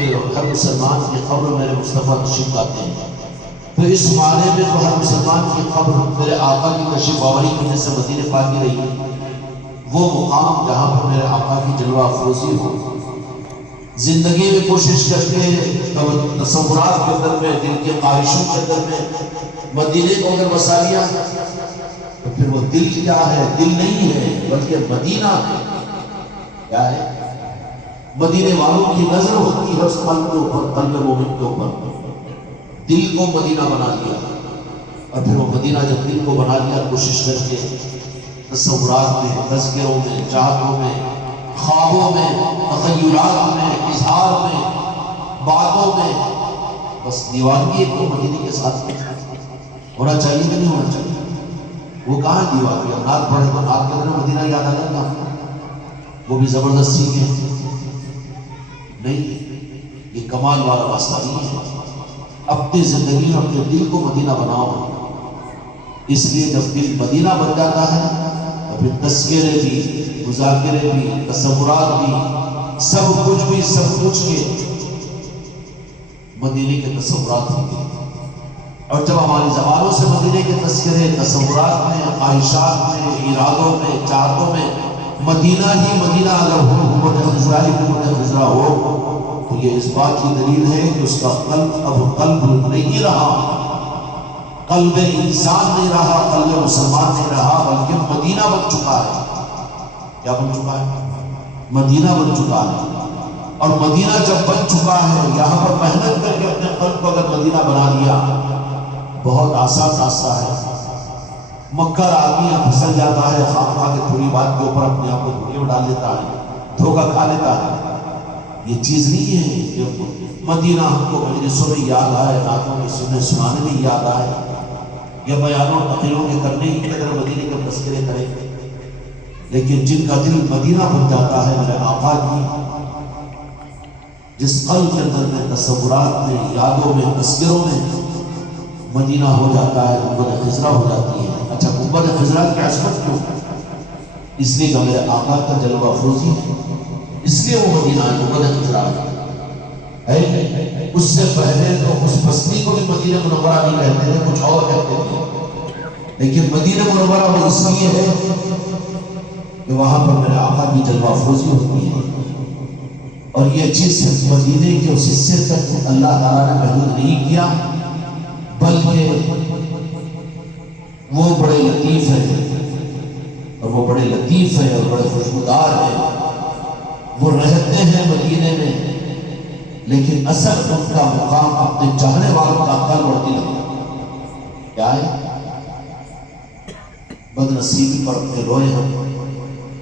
کہ ہر مسلمان کی قبر میرے مصطفیٰ تشریف لاتے ہیں، تو اس معنی میں تو ہر مسلمان کی قبر میرے آقا کی تشریف آوری کی وجہ سے مدینے پاک کی رہی، وہ مقام جہاں پر میرے آقا کی جلوہ افروزی ہو۔ زندگی میں کوشش کر کے تصورات کے اندر میں، دل کے خواہشوں کے اندر میں مدینے کو اگر بسا لیا تو پھر وہ دل کیا ہے؟ دل نہیں ہے بلکہ مدینہ ہے۔ کیا ہے؟ مدینے والوں کی نظر ہوتی ہے اس قلب کے اوپر، قلب مومن کے اوپر۔ دل کو مدینہ بنا لیا، اور پھر وہ مدینہ جب دل کو بنا لیا، کوشش کر کے تصورات میں، تذکروں میں، چاہتوں میں، خوابوں میں، تخیلات میں، اظہار میں، باتوں میں، بس دیوانگی کو مدینے کے ساتھ ہونا چاہیے کہ نہیں ہونا چاہیے؟ وہ کہاں دیوانگی؟ اب نعت پڑھے تو نعت کے اندر مدینہ یاد آ جائے گا، وہ بھی زبردستی کے نہیں، یہ کمال والا واسطہ نہیں ہے۔ اپنی زندگی میں اپنے دل کو مدینہ بناؤ، اس لیے جب دل مدینہ بن جاتا ہے تو پھر تذکرے بھی، مذاکرے بھی، تصورات بھی، سب کچھ کے مدینے کے تصورات ہوں گے۔ اور جب ہماری زبانوں سے مدینے کے تذکرے، تصورات میں، خواہشات میں، ارادوں میں، چاہتوں میں مدینہ ہی مدینہ اگر ہو، حکومت خضرا ہی حکومت خضرا ہو، تو یہ اس بات کی دلیل ہے کہ اس کا قلب اب قلب نہیں رہا، قلب انسان نہیں رہا، قلب مسلمان نہیں رہا، بلکہ مدینہ بن چکا ہے۔ کیا بن چکا ہے؟ مدینہ بن چکا ہے۔ اور مدینہ جب بن چکا ہے، یہاں پر محنت کر کے اپنے قلب کو اگر مدینہ بنا لیا، بہت آسان راستہ ہے۔ مکر آدمی پھسل جاتا ہے، خواہ کے تھوڑی بات کے اوپر اپنے آپ کو دھوکے میں ڈال لیتا ہے، دھوکہ کھا لیتا ہے۔ یہ چیز نہیں ہے کہ مدینہ ہم کو مجلسوں میں یاد آئے، راتوں میں سنانے میں یاد آئے، یا بیانوں تقریروں کے کرنے ہی کی طرح مدینے کے تذکرے کریں۔ لیکن جن کا دل مدینہ بن جاتا ہے میرے آقا کی، جس قلب کے اندر میں تصورات میں، یادوں میں، تذکروں میں مدینہ ہو جاتا ہے، گنبد خضرا ہو جاتی ہے۔ اچھا، گنبد خضرا کی عظمت کیوں؟ اس لیے کہ میرے آقا کا جلوہ افروزی ہے، اس لیے وہ مدینہ ہے، گنبد خضرا ہے۔ اس سے پہلے تو اس بستی کو بھی مدینہ منورہ نہیں کہتے ہیں، کچھ اور کہتے ہیں، لیکن مدینہ منورہ وہ اس لیے ہے کہ وہاں پر میرے آقا کی جلوہ افروزی ہوتی ہے۔ اور یہ چیز صرف مدینے کے اس حصے تک اللہ تعالیٰ نے محدود نہیں کیا، بلکہ وہ بڑے لطیف ہیں، اور وہ بڑے لطیف ہیں اور بڑے خوشبودار ہیں۔ وہ رہتے ہیں مدینے میں، لیکن اصل ان کا مقام اپنے چاہنے والوں کا قلب اور دل ہے۔ کیا ہے؟ بد نصیبی پر اپنے روئے ہم،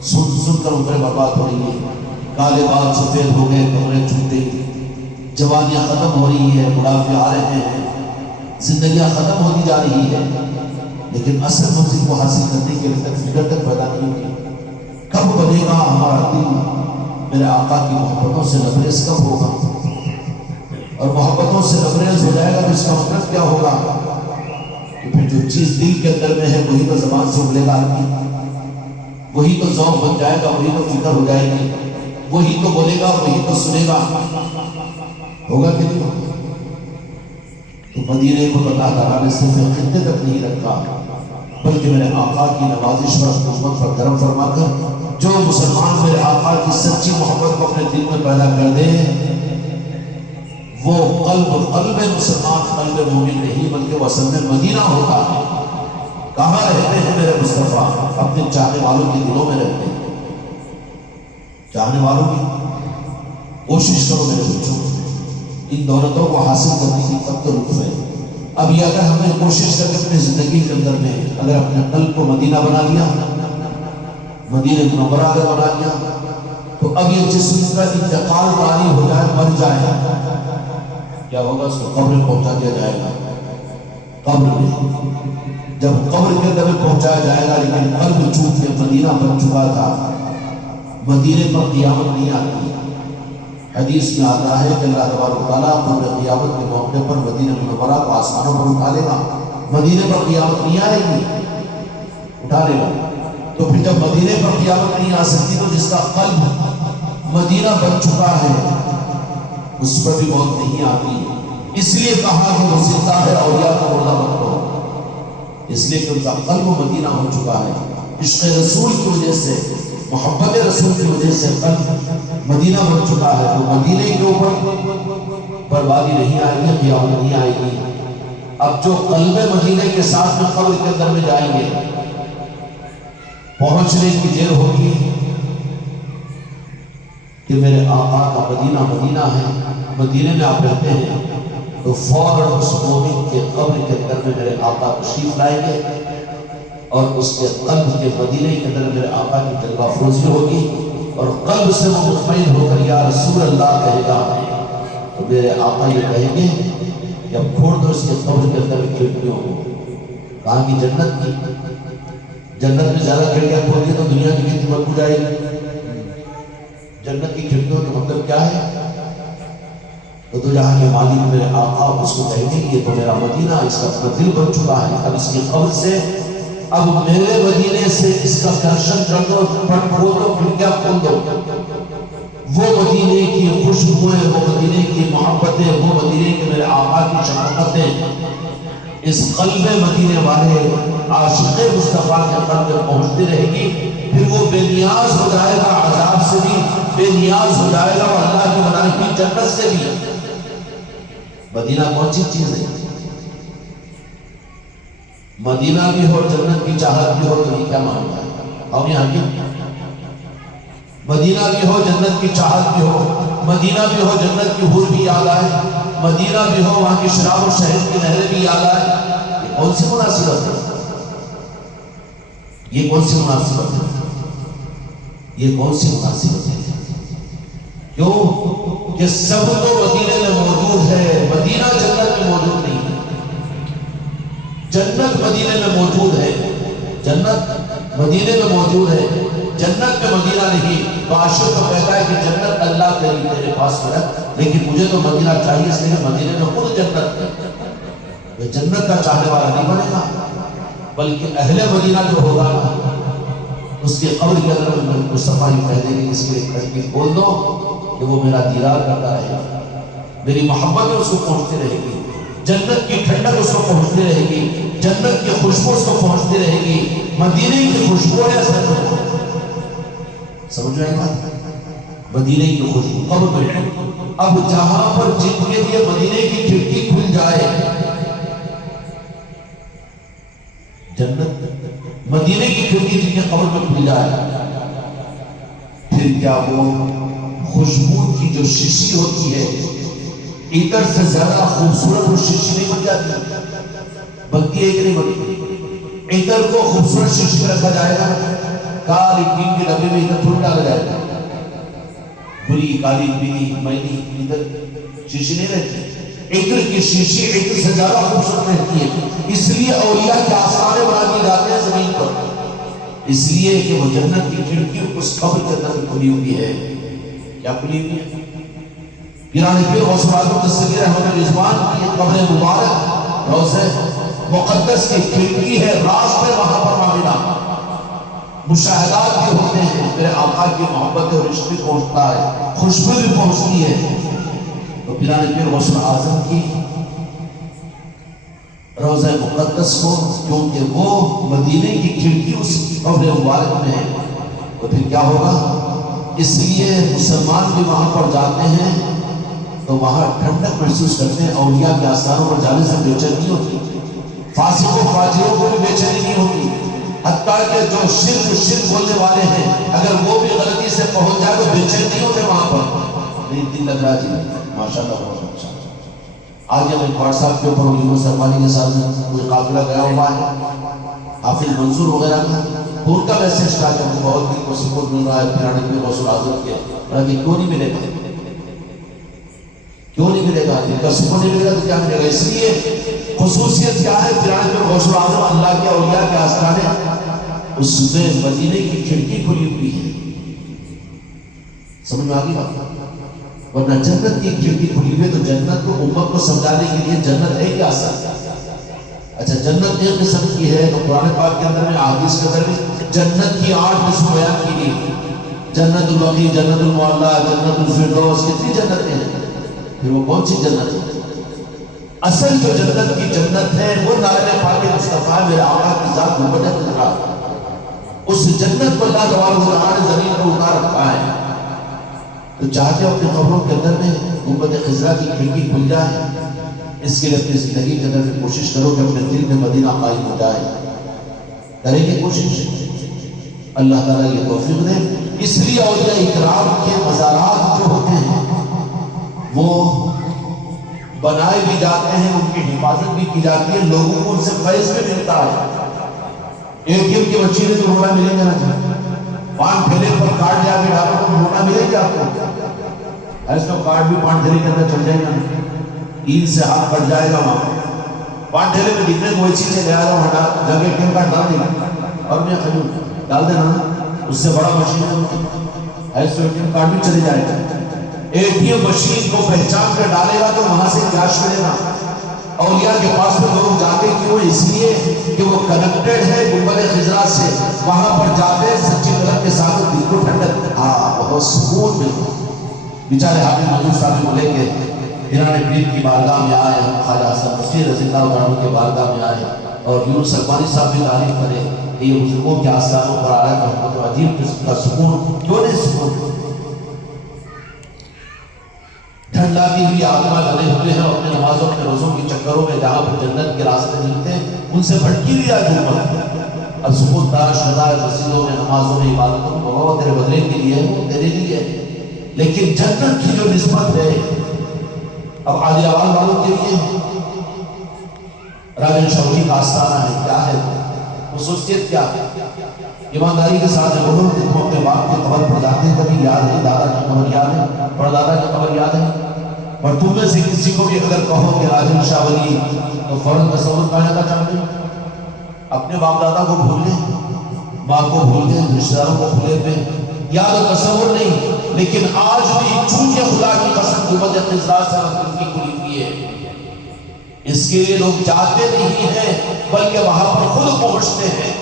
سن کر عمریں برباد ہو رہی ہے، کالے بال سفید ہو گئے، کمرے چھوٹے، جوانیاں ختم ہو رہی ہے، بڑھاپے آ رہے ہیں، زندگیاں ختم ہوتی جا رہی ہے، لیکن اصل منزل کو حاصل کرنے کے لیے فکر تک پیدا نہیں ہوتی۔ کب بنے گا ہمارا دل میرے آقا کی محبتوں سے لبریز؟ کب ہوگا؟ اور محبتوں سے لبریز ہو جائے گا تو اس کا مطلب کیا ہوگا؟ کہ پھر جو چیز دل کے اندر میں ہے وہی تو زبان سے اگلے گا آدمی، وہی تو ذوق بن جائے گا، وہی تو فکر ہو جائے گی، وہی تو بولے گا، وہی تو سنے گا۔ ہوگا کہ نہیں ہوگا؟ تو مدینے کو اللہ تعالیٰ نے صرف خطے تک نہیں رکھا، بلکہ میرے آقا کی نوازش پر، خدمت پر کرم فرما کر جو مسلمان میرے آقا کی سچی محبت کو اپنے دل میں پیدا کر دے، وہ قلب مسلمان، قلب مومن نہیں بلکہ وہ اصل میں مدینہ ہوتا ہے۔ کہاں رہتے ہیں میرے مصطفیٰ؟ اپنے چاہنے والوں کے دلوں میں رہتے ہیں۔ چاہنے والوں کی کوشش کرو میرے بچوں، ان دولتوں کو حاصل کرنے کی تب تو لطف ہے۔ اب یہ اگر ہم نے کوشش کر کے اپنی زندگی کے اندر میں اگر اپنے قلب کو مدینہ بنا لیا، مدینہ منورہ اگر بنا لیا، تو اب یہ جسم کا انتقال طاری ہو جائے، مر جائے، کیا ہوگا؟ اس کو قبر میں پہنچا دیا جائے گا۔ قبر میں جب قبر کے اندر پہنچایا جائے گا، لیکن قلب چونکہ مدینہ بن چکا تھا، مدینے پر قیامت نہیں آتی۔ حدیث میں آتا ہے کہ اللہ تبارک و تعالیٰ قبر قیامت کے موقع پر مدینہ منورہ کو آسمانوں پر اٹھا لے گا، مدینے پر قیامت نہیں آئے گی، اٹھا لے گا۔ تو پھر جب مدینے پر قیامت نہیں آ سکتی، تو جس کا قلب مدینہ بن چکا ہے اس پر بھی موت نہیں آتی، اس لیے کہا کہ وہ زندہ ہے، اولیاء کو مردہ مت کرو، اس لیے کہ ان کا قلب مدینہ ہو چکا ہے۔ عشق رسول کی وجہ سے، محبت رسول کی وجہ سے قلب مدینہ بن چکا ہے، تو مدینے کے اوپر بربادی نہیں آئے گی، قیامت نہیں آئے گی۔ اب جو قلب مدینے کے ساتھ میں قبر کے اندر میں جائیں گے، پہنچنے کی دیر ہوگی کہ میرے آقا کا مدینہ مدینہ ہے، مدینے میں آپ رہتے ہیں، تو فوراً اس مومن کے قبر کے اندر میں میرے آقا تشریف لائیں گے اور اس کے قلب کے مدینے کے اندر میرے آقا کی جلوہ افروزی ہوگی، اور قلب سے وہ مطمئن ہو کر یا رسول اللہ کہے گا، تو میرے آقا یہ کہیں گے کہ اب کھوڑ دو اس کے قبر کے اندر کھڑکیوں کو۔ کہاں کی؟ جنت کی۔ جنت میں زیادہ کھڑکیاں کھول دی تو دنیا کی کتنی بدبو جائے گی۔ جنت کی کھڑکیوں کا مطلب کیا ہے؟ تو جہاں کے مالک میرے آقا اس کو کہیں گے کہ یہ تو میرا مدینہ، اس کا اپنا دل بن چکا ہے، اب اس کی قبر سے، اب میرے مدینے سے اس کا درشن کر دو، پٹ کھول دو، کھڑکیاں کھول دو۔ وہ مدینے کی خوشبوئیں، وہ مدینے کی محبتیں، وہ مدینے کے میرے آقا کی شفقتیں اس قلب مدینے والے عاشق مصطفیٰ کے قلب میں پہنچتی رہے گی، پھر وہ بے نیاز ہو جائے گا، عذاب سے بھی بے نیاز ہو جائے گا، اور اللہ کی بنائی ہوئی جنت سے بھی۔ مدینہ کون سی چیز ہے؟ مدینہ بھی ہو، جنت کی چاہت بھی ہو، تو یہ کیا مانتا ہے؟ اور یہاں کی مدینہ بھی ہو، جنت کی چاہت بھی ہو، مدینہ بھی ہو، جنت کی حور بھی یاد آئے، مدینہ بھی ہو، وہاں کی شراب و شہد کی نہریں بھی یاد آئے، یہ کون سی مناسبت ہے؟ یہ کون سی مناسبت ہے؟ یہ کون سی مناسبت ہے؟ کیوں کہ سب تو مدینے میں موجود ہے، مدینہ جنت میں موجود نہیں ہے۔ جنت مدینے میں موجود ہے، جنت مدینے میں موجود ہے، جنت میں مدینہ نہیں۔ تو عاشق کو کہتا ہے کہ جنت اللہ تیرے پاس ہے، لیکن مجھے تو مدینہ چاہیے، اس لیے مدینے میں خود جنت ہے۔ یہ جنت کا چاہنے والا نہیں بنے گا، بلکہ اہل مدینہ جو ہوگا اس کے قبر کے اندر مصطفیٰ یہ کہہ دیں گے اس کے کھڑکی کھول دو کہ وہ میرا دیدار کرتا رہے گا، میری محبت اس کو پہنچتی رہے گی، جنت کی ٹھنڈک اس کو پہنچتی رہے گی، جنت کی خوشبو اس کو پہنچتی رہے گی، مدینے کی خوشبو ہے اصل میں۔ سمجھ رہے ہیں؟ مدینے کی خوشبو قبر میں۔ اب جہاں پر جن کے لیے مدینے کی کھڑکی کھل جائے، جنت مدینے کی کھڑکی جن کے قبر میں کھل جائے، پھر کیا وہ خوشبو کی جو شیشی ہوتی ہے، عطر سے زیادہ خوبصورت وہ شیشی نہیں بن جاتی؟ بنتی ہے کہ نہیں بنتی؟ عطر کو خوبصورت شیشی میں رکھا جائے گا، کالی ٹین کے ڈبے میں عطر تھوڑا ڈالا جائے گا، بری کالی پیلی میلی عطر شیشی نہیں رہتی۔ عطر کی شیشی عطر سے زیادہ خوبصورت رہتی ہے، اس لیے اولیاء کے آستانے بنا دیے جاتے ہیں زمین پر، اس لیے کہ وہ جنت کی کھڑکی اس قبر کے اندر کھلی ہوئی ہے۔ کیا کھلی ہوئی ہے؟ پیران پیر غوث اعظم دستگیر احمد رضوان کی قبر مبارک روضہ مقدس کی کھڑکی ہے، راز پہ وہاں پر معاملہ مشاہدات بھی ہوتے ہیں، میرے آقا کی محبت اور عشق بھی پہنچتا ہے، خوشبو بھی پہنچتی ہے۔ تو پیران پیر غوث اعظم کی روضہ مقدس کو، کیونکہ وہ مدینے کی کھڑکی اس قبر مبارک میں ہے، تو پھر کیا ہوگا؟ اس لیے مسلمان بھی وہاں پر جاتے ہیں تو وہاں ٹھنڈک محسوس کرتے ہیں، اولیاء کے آستانوں پر جانے سے بے چینی نہیں ہوتی، فاسقوں فاجروں کو بھی بے چینی نہیں ہوتی، حتیٰ کہ جو شرک بولنے والے ہیں اگر وہ بھی غلطی سے پہنچ جائے تو بے چین نہیں ہوتے وہاں پر، نہیں دل لگ رہا جی ماشاءاللہ بہت اچھا۔ آج ہم ایک واٹس ایپ کے اوپر یونس رحمانی کے ساتھ کوئی قافلہ گیا ہوا ہے، حافظ منظور وغیرہ کا، ان کا میسج تھا کہ ہم بہت دل کو سپورٹ مل رہا ہے پیرانے پیر غوث اعظم کے، کہ کیوں نہیں ملے گا؟ کیوں نہیں ملے گا؟ دل کا سپورٹ نہیں ملے گا تو کیا ملے گا؟ اس لیے خصوصیت کیا ہے پیرانے پیر غوث اعظم اللہ کے اولیاء کے آستانے، اس میں مدینے کی کھڑکی کھلی ہوئی ہے۔ سمجھ میں آگئی بات؟ ورنہ جنت کی کھڑکی کھلی ہوئی ہے تو جنت کو امت کو سمجھانے کے لیے جنت ہے کیا اثر؟ اچھا جنت ایک قسم کی ہے تو قرآن پاک کے اندر میں احادیث کے اندر بھی جنت کی 8 قسم بیان کی گئی، جنت البقیع، جنت المعلا، جنت الفردوس، کتنی جنتیں ہیں؟ پھر وہ کون سی جنت ہے؟ اصل جو جنت کی جنت ہے وہ نارے پاک مصطفیٰ میرے آقا کی ذات مبارک رہا، اس جنت کو اللہ تبارک و تعالیٰ نے زمین پر اتار رکھا ہے۔ تو چاہتے ہو اپنی قبروں کے اندر میں گنبد خضرا کی کھڑکی کھل جائے، اس کے لیے اپنی زندگی کے اندر میں کوشش کرو کہ اپنے دل میں مدینہ قائم ہو جائے۔ کریں گے کوشش؟ اللہ تعالیٰ یہ توفیق دے۔ اس لیے اولیاء اکرام کے مزارات جو ہوتے ہیں وہ بنائے بھی جاتے ہیں، ان کی حفاظت بھی کی جاتی ہے، لوگوں کو ان سے فیض بھی ملتا ہے۔ ATM کی مشین میں تو رونا ملے گا نا، پان ٹھیلے پر کارڈ جا کے ڈالو تو رونا ملے گا آپ کو؟ ایسا کارڈ بھی پان ٹھیلے کے اندر چل جائے گا، عید سے ہاتھ کٹ جائے گا وہاں پان ٹھیلے میں دکھنے کو اسی سے لے آ رہا ہوں، ہٹا جب ATM کارڈ ڈال دیں اور میں خرید ڈال دینا، اس سے بڑا مشین ہے، ایسا ATM کارڈ بھی چلے جائے گا۔ ATM مشین کو پہچان کر ڈالے گا تو وہاں سے کیش ملے گا۔ اولیاء کے پاس میں لوگ جاتے کیوں؟ اس لیے کہ وہ کنیکٹڈ ہے گنبد خضرا سے، وہاں پر جاتے سچی قلب کے ساتھ دل کو ٹھنڈک، بہت سکون ملتا۔ بیچارے حافظ مجید صاحب کو لے کے ایران پیر کی بارگاہ میں آئے، ہم خواجہ حسن بصری رضی اللہ عنہ کے بارگاہ میں آئے اور یونس اقبالی صاحب بھی تعریف کرے کہ یہ بزرگوں کے آستانوں پر آ رہا ہے تو عجیب قسم کا سکون، کیوں نہیں سکون؟ ٹھنڈا کی ہوئی آتما لگے ہوئے ہیں اپنے نمازوں اپنے روزوں کی چکروں میں، جہاں پر جنت کے راستے ملتے ہیں ان سے بھٹکی ہوئی آج امت۔ اب سکون تاش خدا مسجدوں میں، نمازوں میں، عبادتوں میں، وہ تیرے بدلے کے لیے ہے، وہ تیرے لیے ہے، لیکن جنت کی جو نسبت ہے اب عالی آباد والوں کے لیے راجن شوقی کا آستانہ ہے، کیا ہے خصوصیت کیا ہے؟ ایمانداری کے ساتھ بولو کہ تم اپنے باپ کے قبر پر جاتے کبھی یاد ہے؟ دادا کی قبر یاد ہے؟ پردادا کی قبر یاد ہے؟ اور تم میں سے کسی کو بھی اگر کہو کہ راجن شاہ ولی تو فوراً تصور کہا جاتا چاہتے ہیں؟ اپنے باپ دادا کو بھول گئے، ماں کو بھول گئے، رشتہ داروں کو بھولے پہ یاد و تصور نہیں، لیکن آج بھی چونکہ خدا کی قسم گنبد خضرا سے ان کی کھلی ہوئی ہے، اس کے لیے لوگ جاتے نہیں ہیں بلکہ وہاں پر خود پہنچتے ہیں۔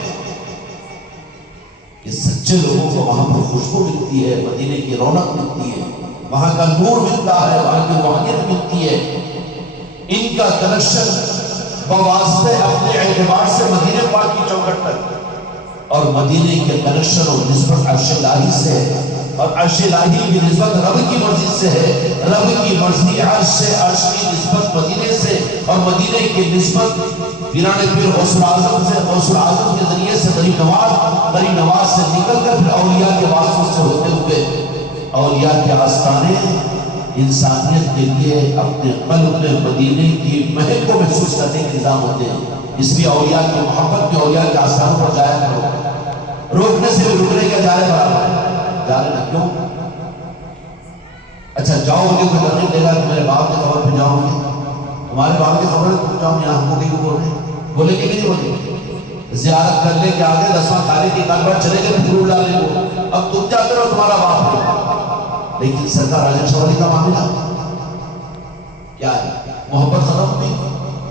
کہ سچے لوگوں کو وہاں پر خوشبو ملتی ہے، مدینے کی رونق ملتی ہے، وہاں کا نور ملتا ہے، وہاں کی روحانیت ملتی ہے۔ ان کا کنیکشن بواسطے اپنے اعتبار سے مدینے پاک کی چوکھٹ تک، اور مدینے کے کنیکشن اور نسبت عرش الہی سے ہے، اور عرش الہی کی نسبت رب کی مرضی سے ہے، رب کی مرضی عرش سے، عرش کی نسبت مدینے سے، اور مدینے کی نسبت پیران پیر غوث العظم سے، غوث العظم کے ذریعے سے غریب نواز سے نکل کر پھر اولیاء کے واسطے سے ہوتے ہوئے اولیاء کے آستانے انسانیت کے لیے اپنے قلب میں مدینے کی مہک کو محسوس کرنے کے نظام ہوتے ہیں۔ اس لیے اولیاء کی محبت کے اولیاء کے آستانوں پر جایا کرو، روکنے سے بھی رکنے کا جارے برابر ہے، جارے نہ کیوں؟ اچھا جاؤ گے کوئی ترغیب دے گا کہ میرے باپ کے خبر پہ جاؤ گے، تمہارے باپ کی خبر ہے تم جاؤ، یہاں ہم کو کہیں بول رہے ہیں، بولے کہ نہیں بولے گے؟ زیارت کر لے کے آگے 10واں تاریخ کی کاربار چلے گئے پھر اڑا لے گو، اب تم کیا کرو تمہارا باپ ہے، لیکن سرکار راجن شاہ ولی کا معاملہ کیا ہے؟ محبت ختم ہوئی،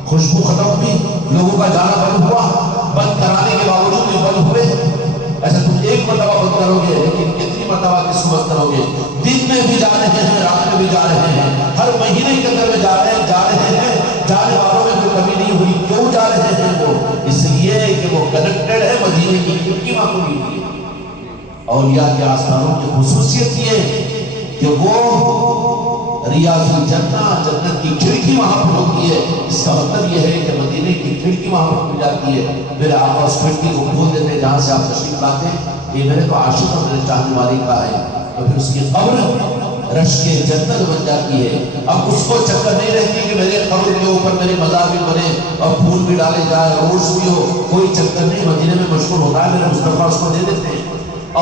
خوشبو ختم ہوئی، لوگوں کا جانا بند ہوا، بند کرانے کے باوجود بھی بند ہوئے۔ ایسا تم ایک مرتبہ بند کرو گے لیکن کتنی مرتبہ کس کو بند کرو گے؟ دن میں بھی جا رہے ہیں، رات میں بھی جا رہے ہیں، ہر مہینے کے اندر میں جا رہے ہیں، جانے والوں میں کوئی کمی نہیں ہوئی۔ کیوں جا رہے ہیں وہ؟ اس لیے کہ وہ کنیکٹڈ ہے مدینے کی کھڑکی وہاں ہوئی ہے۔ اولیاء کے آستانوں کی خصوصیت یہ ہے کہ وہ ریاض الجنہ، جنت کی کھڑکی وہاں پر ہوتی ہے۔ اس کا مطلب یہ ہے کہ مدینے کی کھڑکی وہاں پر کھل جاتی ہے، میرے آقا اس کھڑکی کو کھول دیتے ہیں جہاں سے آپ تشریف لاتے ہیں، یہ میرے تو عاشق اور میرے چاہنے والی کا ہے، تو پھر اس کی قبر رش کے جنت بن جاتی ہے۔ اب اس کو چکر نہیں رہتی کہ میرے قبر کے اوپر میرے مزار بھی بنے اور پھول بھی ڈالے جائے، روز بھی ہو، کوئی چکر نہیں، مدینے میں مشغول ہوتا ہے، میرے مصطفیٰ اس کو دے دیتے ہیں۔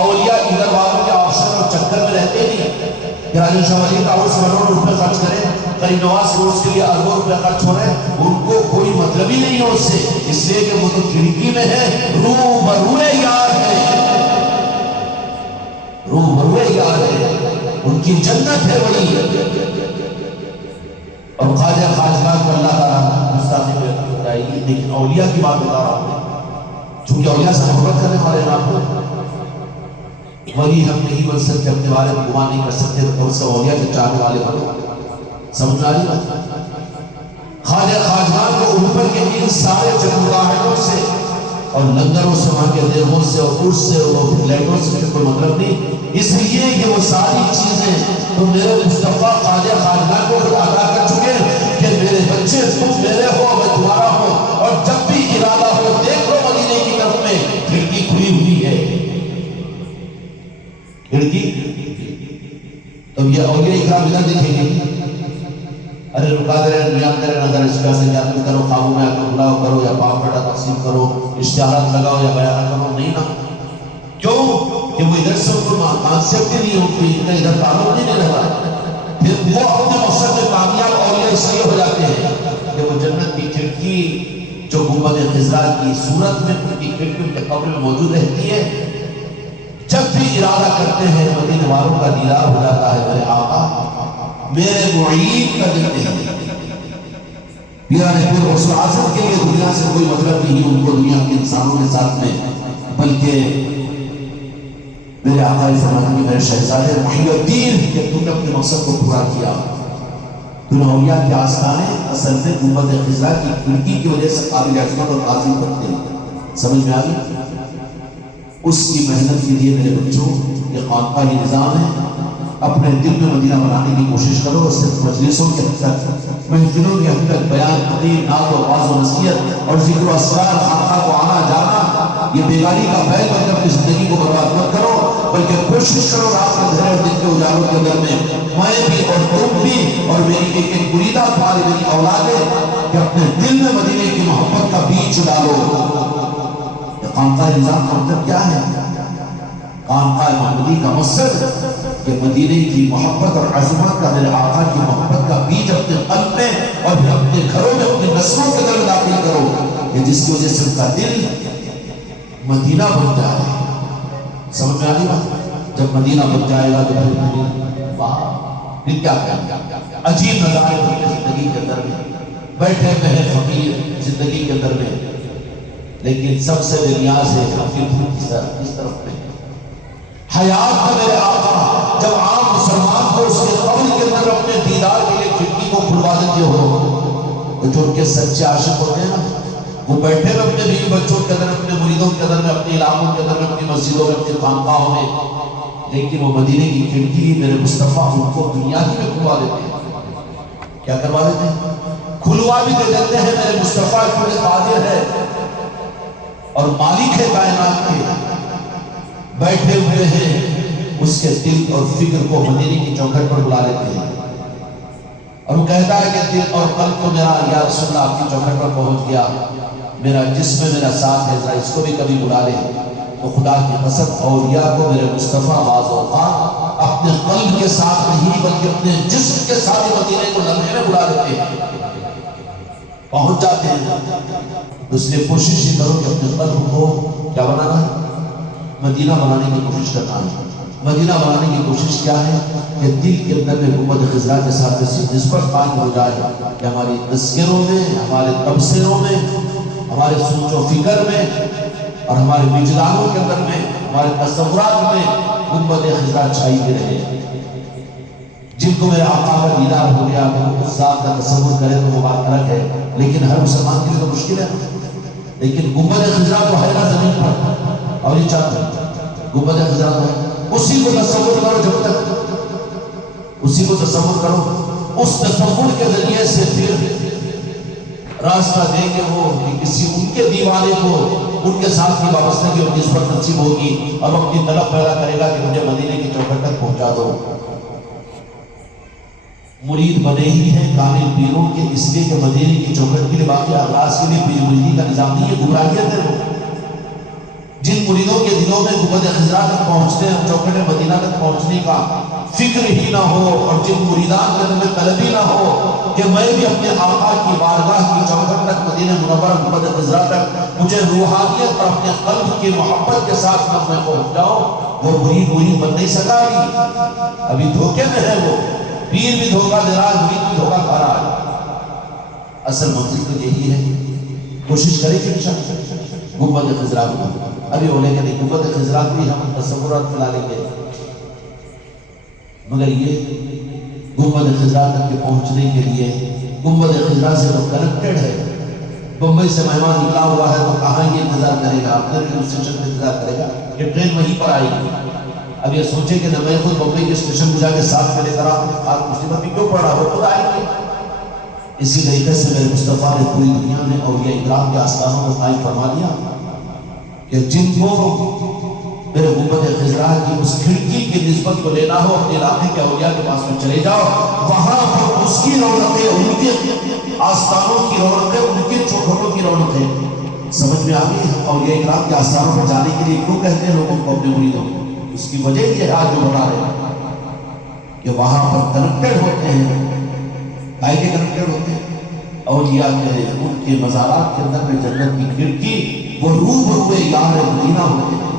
اولیاء ادھر والوں کے آپشن اور چکر میں رہتے نہیں کہ راجن شاہ ولی کا روز کروڑوں روپے خرچ کریں، غریب نواز روز کے لیے اربوں روپے خرچ ہو رہے ہیں، ان کو کوئی مطلب ہی نہیں ہے اس سے، اس لیے کہ وہ تو کھڑکی میں ہے، روبروئے یار ہے، روبروئے یار ہے، ان کی جنت ہے وہی ہے۔ اور خواجہ خواجگاہ کو اللہ تعالیٰ مستعفی میں بتائے گی، لیکن اولیاء کی بات بتا رہا ہوں، چونکہ اولیاء سے محبت کرنے والے آپ کو ولی ہم نہیں بن سکتے، اپنے بارے میں گمان نہیں کر سکتے، تو اس سے اولیاء کے چاہنے والے بنو۔ سمجھ میں آ رہی بات؟ خواجہ خواجگان کو اوپر کے ان سارے چمگاہٹوں سے اور لنگروں سے، وہاں کے دیگوں سے اور اس سے اور فلیٹوں سے کوئی مطلب نہیں، اس لیے کہ وہ ساری چیزیں تو میرے مصطفیٰ خواجہ خواجگان کو خود عطا کر چکے کہ میرے بچے تم میرے ہو میں تمہارا ہوں، اور جب بھی ارادہ ہو دیکھ لو مدینے کی طرف میں کھڑکی کھلی ہوئی ہے، کھڑکی تو یہ اولیاء اکرام ادھر دیکھیں گے، ارے رکا دے رہے نیاز کرے نظر اس کا سے کیا تم کرو، خوابوں میں آکر بلاؤ کرو یا پاک پٹا تقسیم کرو، اشتہارات لگاؤ یا بیانہ کرو، نہیں نا، کیوں کہ وہ ادھر سے ان کو کانسیپٹ ہی نہیں ہوتی، ان کا ادھر تعلق نہیں رہتا، پھر وہ اپنے مقصد میں کامیاب اولیاء اس لیے ہو جاتے ہیں کہ وہ جنت کی کھڑکی جو گنبد خضرا کی صورت میں ان کی کھڑکی ان کے قبر میں موجود رہتی ہے، جب بھی ارادہ کرتے ہیں مدینے والوں کا دیدار ہو جاتا ہے، میرے آقا میرے معین کا دل نہیں، یعنی پھر اس عاصم کے لیے دنیا سے کوئی مطلب نہیں ان کو دنیا کے انسانوں کے ساتھ میں، بلکہ میرے آقا فرماتے ہیں میرے شہزادے محی الدین کہ تم نے اپنے مقصد کو پورا کیا، تم نے اولیاء کے آستانے اصل میں گنبد خضرا کی کھڑکی کی وجہ سے قابل عظمت اور تعظیم کرتے ہیں، سمجھ میں آ گئی؟ اس کی محنت کے لیے میرے بچوں یہ خانقاہی نظام ہے، اپنے دل میں مدینہ بنانے کی کوشش کرو، صرف مجلسوں کے حد تک، محفلوں کے حد تک بیان تقریر نعت و واعظ و نصیحت اور ذکر و اسرار خانقاہ کو آنا جانا، یہ بیگاری کا بیل بن کر اپنی زندگی کو برباد مت کرو، بلکہ کوشش کرو رات کے اندھیرے اور دن کے اجالوں کے اندر میں بھی اور تم بھی اور میری ایک ایک مریدہ تمہاری میری اولادیں کہ اپنے دل میں مدینے کی محبت کا بیج ڈالو۔ یہ خانقاہ نظام کا مطلب کیا ہے؟ خانقاہ محمدی کا مقصد کہ مدینے کی محبت اور عظمت کا، میرے آقا کی محبت کا بیج اپنے قلب میں اور پھر اپنے گھروں میں اپنی نسلوں کے اندر داخل کرو کہ جس کی وجہ سے ان کا دل مدینہ بن جائے۔ سمجھ میں آنی بات؟ جب مدینہ بن جائے گا تو پھر وہاں پھر کیا کریں؟ عجیب نظارے ہوتے زندگی کے اندر میں، بیٹھے ہوئے فقیر زندگی کے اندر میں، لیکن سب سے بے نیاز ہے اپنی بھوک کس طرف میں حیات کا میرے آقا جب عام مسلمان کو اس کے قبر کے اندر اپنے دیدار کے لیے کھڑکی کو کھلوا دیتے ہو، تو جو ان کے سچے عاشق ہوتے ہیں نا وہ بیٹھے ہوئے اپنے بیوی بچوں کے اندر، اپنے مریدوں کے اندر میں، اپنے علاقوں کے اندر میں، اپنی مسجدوں میں، اپنی خانقاہوں میں، لیکن وہ مدینے کی کھڑکی میرے مصطفیٰ ان کو دنیا ہی میں کھلوا دیتے ہیں۔ کیا کروا دیتے ہیں؟ کھلوا بھی دے دیتے ہیں۔ میرے مصطفیٰ کیونکہ قادر ہے اور مالک ہے کائنات کے، بیٹھے ہوئے ہیں، اس کے دل اور فکر کو مدینے کی چوکھٹ پر بلا لیتے ہیں، اور وہ کہتا ہے کہ دل اور قلب تو میرا یا رسول اللہ آپ کی چوکھٹ پر پہنچ گیا، میرا جسم میرا ساتھ ہے، ذرا اس کو بھی کبھی بلا لے۔ تو خدا کی قسم اولیاء کو میرے مصطفیٰ بعض اوقات اپنے قلب کے ساتھ نہیں بلکہ اپنے جسم کے ساتھ مدینے کو لمحے میں بلا لیتے ہیں، پہنچ جاتے ہیں۔ اس لیے کوشش ہی کرو کہ اپنے قلب کو کیا بنانا ہے؟ مدینہ بنانے کی کوشش کرنا ہے۔ مدینہ بنانے کی کوشش کیا ہے کہ دل کے اندر میں گنبد خضرا کے ساتھ نسبت قائم ہو جائے کہ ہماری تذکروں میں، ہمارے تبصروں میں، ہمارے سوچ و فکر میں اور ہمارے وجدانوں کے اندر میں، ہمارے تصورات میں گنبد خضرا چھائی ہوئی رہے۔ جن کو میرے آقا کا دیدار ہو گیا وہ اس ذات کا تصور کرے تو وہ بات الگ ہے، لیکن ہر مسلمان کے لیے تو مشکل ہے، لیکن گنبد خضرا تو ہے نا زمین پر، اور یہ چاہتے ہیں گنبد خضرا تو ہے، اسی کو تصور کرو، جب تک اسی کو تصور کرو، اس تصور کے ذریعے سے پھر راستہ دیں گے وہ کہ کسی ان کے دیوانے کو ان کے ساتھ کی وابستگی اور نسبت نصیب ہوگی، اور وہ اپنی طلب پیدا کرے گا کہ مجھے مدینے کی چوکھٹ تک پہنچا دو۔ مرید بنے ہی ہیں کامل پیروں کے اس لیے کہ مدینے کی چوکھٹ کے لیے، باقی اخلاص کے لیے پیر مریدی کا نظام نہیں ہے، گمراہیت ہے وہ۔ جن مریدوں کے دلوں میں گنبد خضرا تک پہنچتے ہیں، چوکھٹ مدینہ تک پہنچنے کا فکر ہی نہ ہو، اور جن مریدان کے دل میں طلب ہی نہ ہو کہ میں بھی اپنے آقا کی بارگاہ کی چوکھٹ تک، مدینہ منورہ گنبد خضرا تک مجھے روحانیت اور اپنے قلب کی محبت کے ساتھ میں پہنچ جاؤں، وہ مرید بن نہیں سکا ہی، ابھی دھوکے میں ہے وہ، پیر بھی دھوکہ دے رہا ہے، مرید بھی دھوکہ کھا رہا ہے۔ اصل منزل تو یہی ہے، کوشش کریں کہ انشاءاللہ گنبد خضرا کو، ابھی ہو لے کہ نہیں گنبد خضرا کو ہی ہم تصورات میں لا لیں گے، مگر یہ گنبد خضرا تک کے پہنچنے کے لیے گنبد خضرا سے وہ کنیکٹڈ ہے. بمبئی سے مہمان نکلا ہوا ہے تو کہاں یہ انتظار کرے گا؟ اپنے ریلوے اسٹیشن پہ انتظار کرے گا کہ ٹرین وہیں پر آئے گی. اب یہ سوچے کہ نہ میں خود بمبئی کے اسٹیشن پہ جا کے ساتھ میں لے کر آؤں، آپ مصیبت بھی کیوں پڑا ہو، خود آئیں گے. اسی طریقے سے میرے مصطفیٰ نے پوری دنیا میں اولیاء اکرام کے آستانوں کو قائم فرما دیا کہ جن کو میرے گنبد خضرا کی اس کھڑکی کی نسبت کو لینا ہو، اپنے علاقے کے اولیاء کے پاس میں چلے جاؤ، وہاں پر اس کی رونقیں، ان کے آستانوں کی رونقیں، ان کے چوکھٹوں کی رونقیں سمجھ میں آ گئی. ہم اولیاء اکرام کے آستانوں پر جانے کے لیے کیوں کہتے ہیں لوگوں کو اپنے مریدوں کو؟ اس کی وجہ یہ ہے آج جو بتا رہے ہیں کہ وہاں پر کنیکٹڈ ہوتے ہیں. کائے کے کنیکٹڈ ہوتے ہیں؟ اولیاء کے ان کے مزارات کے اندر میں جنت کی کھڑکی وہ روبروئے یار مدینہ ہوتے ہیں،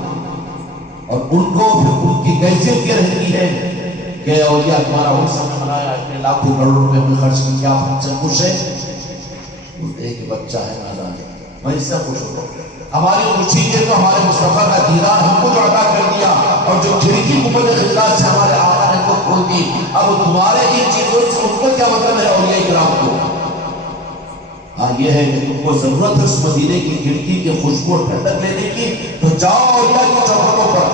اور ان کو پھر ان کی کیفیت یہ رہتی ہے کہ اولیاء تمہارا وہ سمجھ منایا، اتنے لاکھوں کروڑ روپے ہم نے خرچ کی، کیا ہم سے خوش ہے؟ ایک بچہ ہے نادان، میں اس سے خوش ہوتا ہوں. ہماری خوشی یہ تو ہمارے مصطفیٰ کا دیدار ہم کو جو عطا کر دیا، اور جو کھڑکی گنبد خضرا سے ہمارے آقا نے کو کھول دی. اب تمہارے ان چیزوں سے ان کو کیا مطلب ہے اولیاء کرام کو؟ ہاں یہ ہے کہ تم کو ضرورت ہے اس مدینے کی کھڑکی کی خوشبو اور ٹھنڈک لینے کی، تو جاؤ اولیاء کی چوکھٹوں پر.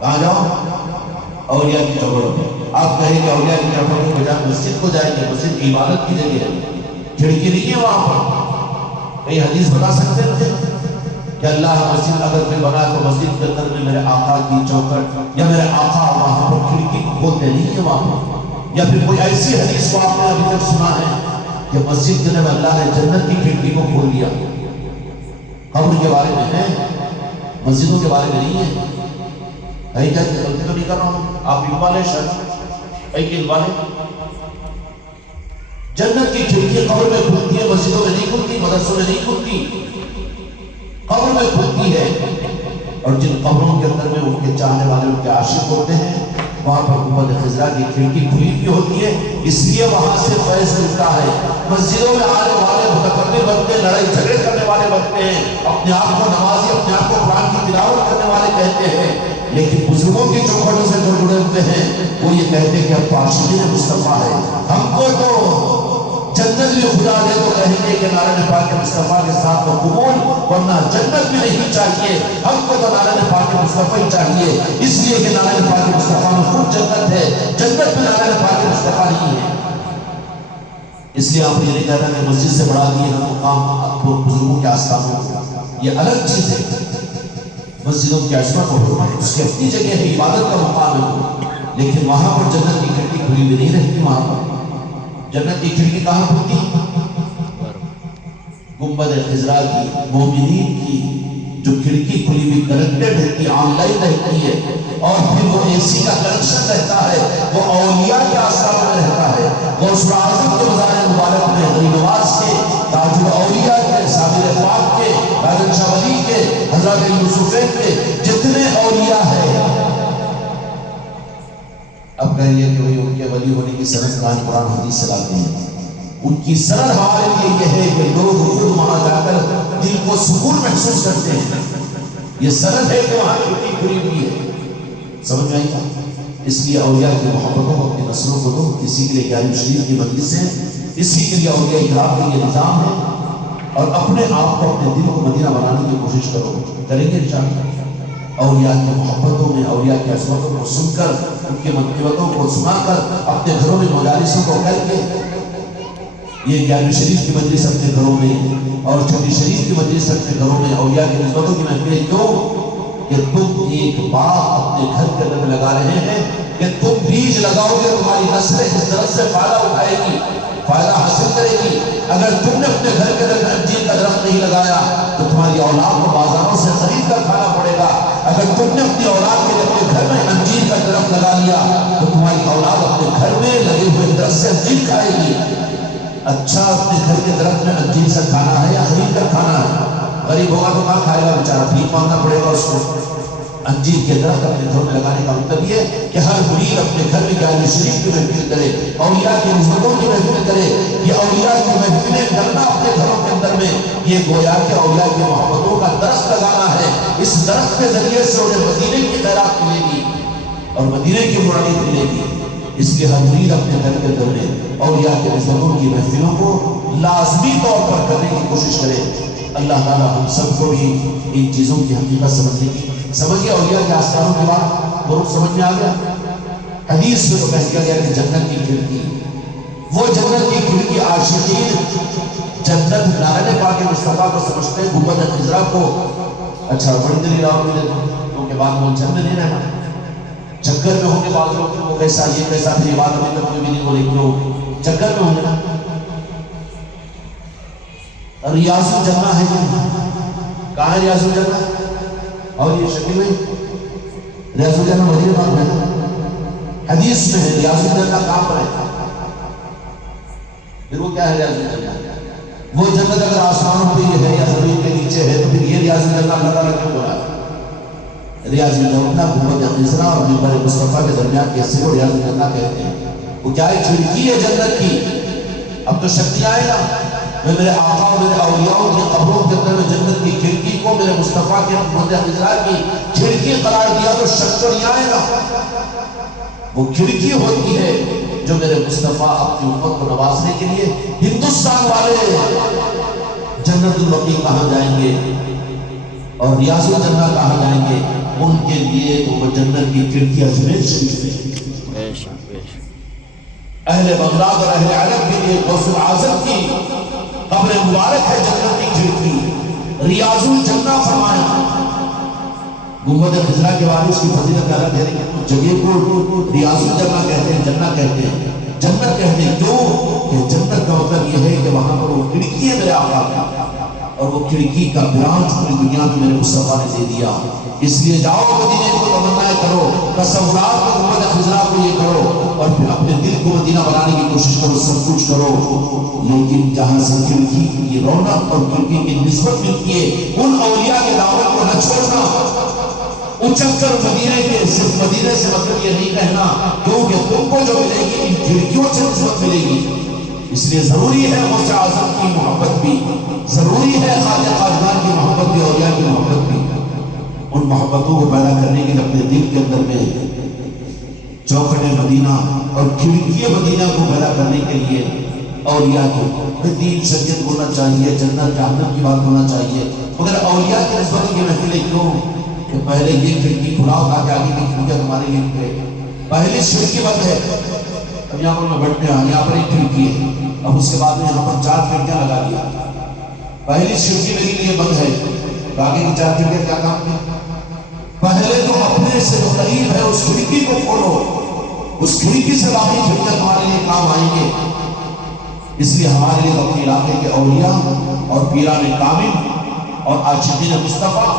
کہاں جاؤ؟ اولیاء کی چوکھٹوں پر. آپ کہیں کہ اولیاء کی چوکھٹوں پہ جائیں، مسجد کو جائیں گے، مسجد عبادت کی جگہ ہے، کھڑکی نہیں ہے وہاں پر. کئی حدیث بتا سکتے ہیں مجھے کہ اللہ مسجد اگر کوئی بنا تو مسجد کے اندر میں میرے آقا کی چوکھٹ یا میرے آقا وہاں پر کھڑکی کو کھولتے نہیں ہے وہاں پر؟ یا پھر کوئی ایسی حدیث کو آپ نے ابھی تک سنا ہے کہ مسجد کے اندر اللہ نے جنت کی کھڑکی کو کھول دیا؟ قبر کے بارے میں ہے، مسجدوں کے بارے میں نہیں ہے. کہیں کیا غلطی تو نہیں کر رہا ہوں؟ آپ علم والے شاید کہیں کہ علم والے. جنت کی کھڑکی قبر میں کھلتی ہے، مسجدوں میں نہیں کھلتی، مدرسوں میں نہیں کھلتی، قبر میں کھلتی ہے. اور جن قبروں کے اندر میں ان کے چاہنے والے، ان کے عاشق ہوتے ہیں، وہاں پر گنبد خضرا کی کھڑکی کھلی ہوئی ہوتی ہے، اس لیے وہاں سے فیض ملتا ہے. مسجدوں میں آنے والے متکبر بنتے ہیں، لڑائی جھگڑے کرنے والے بنتے ہیں، اپنے آپ کو نمازی، اپنے آپ کو قرآن کی تلاوت کرنے والے کہتے ہیں، لیکن بزرگوں کی چوکھٹوں سے جو جڑے ہوتے ہیں وہ یہ کہتے ہیں کہ اب عاشقین مصطفیٰ ہے. ہم کو تو جنت بھی خدا دے تو کہیں گے کہ نارائن پاک مصطفیٰ کے ساتھ تو قبول، ورنہ جنت بھی نہیں چاہیے. ہم کو تو نارائن پاک مصطفیٰ ہی چاہیے، اس لیے کہ نارائن پاک مصطفیٰ میں خود جنت ہے، جنت میں نارائن پاک مصطفیٰ نہیں ہے. اس لیے آپ یہ نہیں کہہ رہے کہ مسجد سے بڑھا دیے ہم مقام بزرگوں کے آستانوں کو، یہ الگ چیز ہے. مسجدوں کی عظمت اور حرمت اس کی اپنی جگہ ہے، عبادت کا مقام ہے، لیکن وہاں پر جنت کی کھڑکی کھلی ہوئی نہیں رہتی. وہاں پر جنت کی کھڑکی کہاں کھلتی؟ گنبد خضرا کی، مومنین کی جو کھڑکی کھلی ہوئی کنیکٹڈ رہتی ہے، آن لائن رہتی ہے، اور پھر وہ اے سی کا کنیکشن رہتا ہے، وہ اولیاء کے آستانوں میں رہتا ہے، غوث اعظم کے مزار مبارک میں، غریب نواز کے، تاج الاولیاء کے، صابر پاک کے، راجن شاہ ولی کے، حضرت یوسفین کے، جتنے اولیاء ہیں. اب کہیں گے کہ ان کے ولی ہونے کی سند قرآن حدیث سے لاتے ہیں. ان کی سند ہمارے لیے یہ ہے کہ لوگ خود وہاں جا کر دل کو سکون محسوس کرتے ہیں. یہ سند ہے کہ وہاں کھڑکی کھلی ہوئی ہے. سمجھ میں آئی؟ اس لیے اولیاء کی محبتوں کو اپنی نسلوں کو دو. اسی کے لیے گیارہویں شریف کی مجلس ہے، اسی کے لیے اولیاء اکرام کا یہ نظام ہے. اور اپنے آپ کو، اپنے دل کو مدینہ بنانے کی کوشش کرو، کریں گے انشاءاللہ. اولیاء کی محبتوں میں، اولیاء کی عظمتوں کو سن کر، ان کی منقبتوں کو سنا کر، اپنے گھروں میں مجالسوں کو کر کے، یہ گیارہویں شریف کی مجلس اپنے گھروں میں اور چھٹی شریف کی مجلس اپنے گھروں میں اولیاء کی نسبتوں کی محفلیں کیوں؟ کہ تم ایک باغ اپنے گھر کے اندر لگا رہے ہیں، کہ تم بیج لگاؤ گے، تمہاری نسلیں اس درخت سے فائدہ اٹھائے گی، فائدہ حاصل کرے گی. اگر تم نے اپنے گھر کے اندر انجیر کا درخت نہیں لگایا تو تمہاری اولاد کو بازاروں سے خرید کر کھانا پڑے گا. اگر تم نے اپنی اولاد کے اپنے گھر میں انجیر کا درخت لگا لیا تو تمہاری اولاد اپنے گھر میں لگے ہوئے درخت سے انجیر کھائے گی. اچھا، اپنے گھر کے درخت میں انجیر سے کھانا ہے یا خرید کر کھانا ہے؟ غریب ہوگا تو کہاں کھائے گا بیچارہ، بھیک مانگنا پڑے گا اس کو. انجیر کے درخت اپنے گھر میں لگانے کا مطلب یہ کہ ہر مرید اپنے گھر میں گیارہویں شریف کی محفل کرے، اولیاء کی نسبتوں کی محفل کرے. یہ اولیاء کی محفلیں کرنا اپنے گھروں کے اندر میں، یہ گویا کہ اولیاء کی محبتوں کا درخت لگانا ہے. اس درخت کے ذریعے سے انہیں مدینے کی خیرات ملے گی اور مدینے کی مرادیں ملے گی. اس لیے ہر مرید اپنے گھر کے گھر میں اولیاء کے نسبتوں کی محفلوں کو لازمی طور پر کرنے کی کوشش کرے۔ اللہ تعالیٰ ہم سب کو بھی ان چیزوں کی حقیقت سمجھنے کی سمجھیے۔ اولیاء کے آستانوں کے بعد بہت سمجھ میں آ گیا۔ حدیث میں تو کہہ دیا گیا کہ جنت کی کھڑکی، وہ جنت کی کھڑکی عاشقین جنت نارائن پاک مصطفیٰ کو سمجھتے ہیں، گنبد خضرا کو اچھا بڑی دلی راؤ ملے تو کے بعد وہ جنت نہیں رہنا، چکر میں ہوں گے بعض لوگ وہ کیسا یہ کیسا، پھر یہ بات ابھی تک کوئی بھی نہیں بولے کہ چکر میں ہوں گے نا۔ ریاض الجنہ ہے کہاں ہے ریاض الجنہ؟ اور یہ شکل میں ریاض الجنہ مدینہ پاک میں ہے، حدیث میں ہے ریاض الجنہ کہاں پر ہے؟ پھر وہ کیا ہے ریاض الجنہ؟ وہ جنت اگر آسمانوں پہ یہ ہے یا زمین کے نیچے ہے تو پھر یہ ریاض الجنہ اللہ تعالیٰ کیوں بولا ہے؟ ریاض الجنہ گنبد خضرا اور منبر مصطفیٰ کے درمیان کے حصے کو ریاض الجنہ کہتے ہیں۔ وہ کیا ہے؟ کھڑکی ہے جنت کی۔ اب تو شکتی آئے نا، میں میرے آقا اور میرے اولیاء کی قبروں کے اندر میں جنت کی کھڑکی کو میرے مصطفیٰ کے گنبد خضرا کی کھڑکی قرار دیا تو شک تو نہیں آئے گا۔ وہ کھڑکی ہوتی ہے جو میرے مصطفیٰ اپنی امت کو نوازنے کے لیے ہندوستان والے جنت البقیع کہاں جائیں گے اور ریاض الجنہ کہاں جائیں گے، ان کے لیے تو وہ جنت کی کھڑکی اجمیر شریف ہے۔ اہل بغداد اور اہل عرب کے لیے غوث اعظم کی قبر مبارک ہے جنت کی کھڑکی، ریاض الجنہ فرمایا۔ گنبد خضرا کے بعد اس کی فضیلت الگ ہے، لیکن اس جگہ کو ریاض الجنہ کہتے ہیں، جنت کہتے ہیں، جنت کہتے ہیں۔ کیوں کہ جنت کا مطلب یہ ہے کہ وہاں پر وہ کھڑکی ہے میرے آقا کی، اور وہ کھڑکی کا برانچ پوری دنیا میں میرے مصطفیٰ نے دے دیا۔ اس لیے جاؤ مدینے کو تمنا کرو، تصورات کو گنبد خضرا کو یہ کرو، اور پھر اپنے دل کو مدینہ بنانے کی کوشش کرو، سب کچھ کرو، لیکن جہاں سے کھڑکی کی رونق اور کھڑکی کی نسبت ملتی ہے ان اولیاء کے دعوت کو نہ چھوڑنا۔ اچک کر مدینے کے صرف مدینے سے مطلب یہ نہیں کہنا، کیونکہ تم کو جو ملے گی ان کھڑکیوں سے نسبت ملے گی۔ اس لیے ضروری ہے غوث اعظم کی محبت بھی، ضروری ہے خواجہ خاجگان کی محبت بھی، اولیاء کی محبت بھی۔ ان محبتوں کو پیدا کرنے کے لیے اپنے دل کے اندر میں چوکھٹ مدینہ اور کھڑکی مدینہ کو پیدا کرنے کے لیے اولیاء کو دین شریعت ہونا چاہیے، جنت جہنم کی بات ہونا چاہیے، مگر اولیاء کی نسبت کی محفلیں کیوں کہ پہلے یہ کھڑکی کھلاؤ تاکہ آگے کی کھڑکیاں تمہارے لیے کھلے۔ پہلی کھڑکی بند ہے، اب یہاں پر میں بیٹھتے ہیں، یہاں پر ایک کھڑکی ہے، اب اس کے بعد میں یہاں پر 4 کھڑکیاں لگا دیا۔ پہلی کھڑکی میرے لیے بند ہے، آگے کی 4 کھڑکیاں کیا کام کی؟ پہلے تو اپنے سے جو قریب ہے اس کھڑکی کو کھولو، اس کھڑکی سے باقی کھڑکیاں تمہارے لیے کام آئیں گے۔ اس لیے ہمارے لیے اپنے علاقے کے اولیاء اور پیران کامل اور عاشقین مصطفیٰ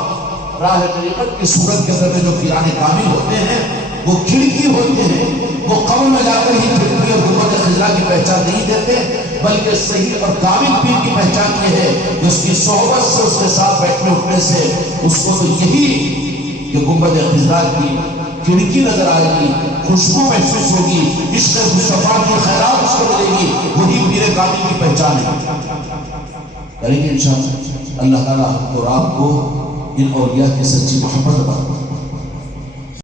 راہ طریقت کی صورت کے اندر میں جو پیران کامل ہوتے ہیں وہ کھڑکی ہوتے ہیں، وہ قبر میں جا کر ہی کھڑکی اور گنبد خضرا کی پہچان نہیں دیتے، بلکہ صحیح اور کامل پیر کی پہچان یہ ہے کہ اس کی صحبت سے، اس کے ساتھ بیٹھنے اٹھنے سے اس کو تو یہی کہ گنبد خضرا کی کھڑکی نظر آئے گی، خوشبو محسوس ہوگی، عشق مصطفیٰ کی خیرات اس کو ملے گی، وہی پیر کامل کی پہچان ہے۔ کریں گے انشاءاللہ، اللہ تعالیٰ ہم کو رات کو ان اولیاء کی سچی محبت عطا